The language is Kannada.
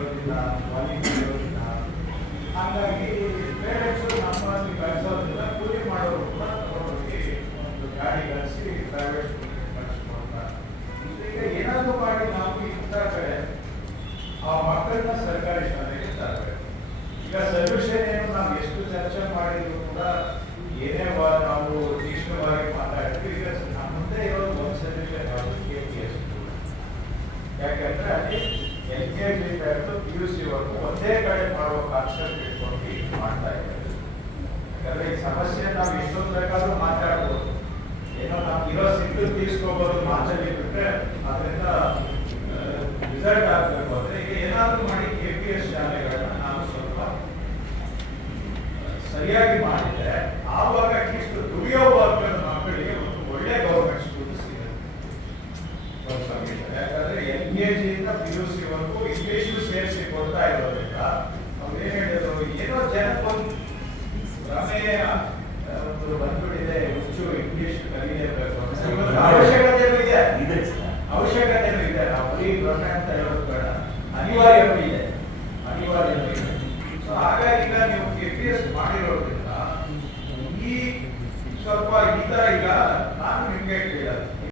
ಇರೋದಿಲ್ಲ, ಕ್ವಾಲಿಟಿ ಇರೋದಿಲ್ಲ. ಹಾಗಾಗಿ ಪೇರೆಂಟ್ಸು ನಮ್ಮಲ್ಲಿ ಕಳಿಸೋದಿಲ್ಲ, ಕೂಲಿ ಮಾಡೋರು ಕೂಡ ತಗೊಂಡೋಗಿ ಒಂದು ಗಾಡಿ ಕಳಿಸಿ ಪ್ರೈವೇಟ್ ಸ್ಕೂಲಿಗೆ ಕಳಿಸ್ಕೊಡ್ತಾರೆ. ಈಗ ಏನಾದರೂ ಮಾಡಿ ನಾವು ಇಂಥ ಕಡೆ ಆ ಮಕ್ಕಳನ್ನ ಸರ್ಕಾರಿ ಶಾಲೆಗೆ ತರಬೇಕು. ಈಗ ಸೊಲ್ಯೂಷನ್ ಏನು ನಾವು ಎಷ್ಟು ಚರ್ಚೆ ಮಾಡಿದ್ರು ಕೂಡ ಏನೇ ನಾವು ತೀಕ್ಷ್ಣವಾಗಿ ಮಾತಾಡಿದ್ವಿ. ಈಗ ನಮ್ಮ ಮುಂದೆ ಇರೋದು ಒಂದು ಸೊಲ್ಯೂಷನ್ ಯಾವುದು KPS. ಯಾಕಂದ್ರೆ ಅಲ್ಲಿ LKG ಹಿಡಿದು PUC ವರೆಗೂ ಒಂದೇ ಕಡೆ ಮಾಡುವ ಕಾನ್ಸೆಪ್ಟ್ ಇಟ್ಕೊಂಡು ಮಾಡ್ತಾ ಇದ್ದಾರೆ. ಯಾಕಂದ್ರೆ ಈ ಸಮಸ್ಯೆ ನಾವು ಎಷ್ಟೊಂದು ಬೇಕಾದ್ರೂ ಮಾತಾಡ್ಬೋದು, ಏನೋ ನಾವು ಇರೋ ಸಿಟ್ಟು ತೀರ್ಸ್ಕೋಬಹುದು ಮಾತಲ್ಲಿ ಬಿಟ್ರೆ ಅದರಿಂದ ರಿಸಲ್ಟ್ ಆಗ್ಬೇಕು. ಅಂದ್ರೆ ಈಗ ಏನಾದ್ರೂ ಮಾಡಿ KPS ಶಾಲೆಗಳನ್ನ ನಾವು ಸ್ವಲ್ಪ ಸರಿಯಾಗಿ ಮಾಡಿದ್ರೆ ಆವಾಗ ಅಟ್ಲೀಸ್ಟ್ ದುಡಿಯೋ ವರ್ಗದ ಮಕ್ಕಳಿಗೆ ಒಂದು ಒಳ್ಳೆ ಗೌರ್ಮೆಂಟ್ ಸ್ಕೂಲ್ ಸಿಗುತ್ತೆ. ಯಾಕಂದ್ರೆ LKG ಇಂದ PUC ವರೆಗೂ ಇಂಗ್ಲಿಷ್ ಸೇರಿಸಿ ಕೊಡ್ತಾ ಇರೋದ್ರಿಂದ ಅವ್ರು ಏನ್ ಹೇಳಿದ್ರು, ಏನೋ ಜನಕ್ಕೊಂದು ಪ್ರಮೇಯ ಒಂದು ಬಂದ್ಬಿಟ್ಟಿದೆ, ಹುಚ್ಚು ಇಂಗ್ಲಿಷ್ ಕಲಿಯಲೇಬೇಕು ಅಂತ. ಅವಶ್ಯಕತೆನೂ ಇದೆ, ಅವಶ್ಯಕತೆನೂ ಇದೆ. ನಾವು ಬರೀ ಪ್ರಮೇಯ ಅಂತ ಹೇಳೋದು ಬೇಡ, ಅನಿವಾರ್ಯವೂ ಇದೆ, ಅನಿವಾರ್ಯವೂ ಇದೆ. ಸೊ ಹಾಗಾಗಿ ಈಗ ನೀವು KPS ಮಾಡಿರೋದ್ರಿಂದ ಈ ಸ್ವಲ್ಪ ಈ ತರ ಈಗ ನಾನು ನಿಮ್ಗೆ ಕೇಳೋದು,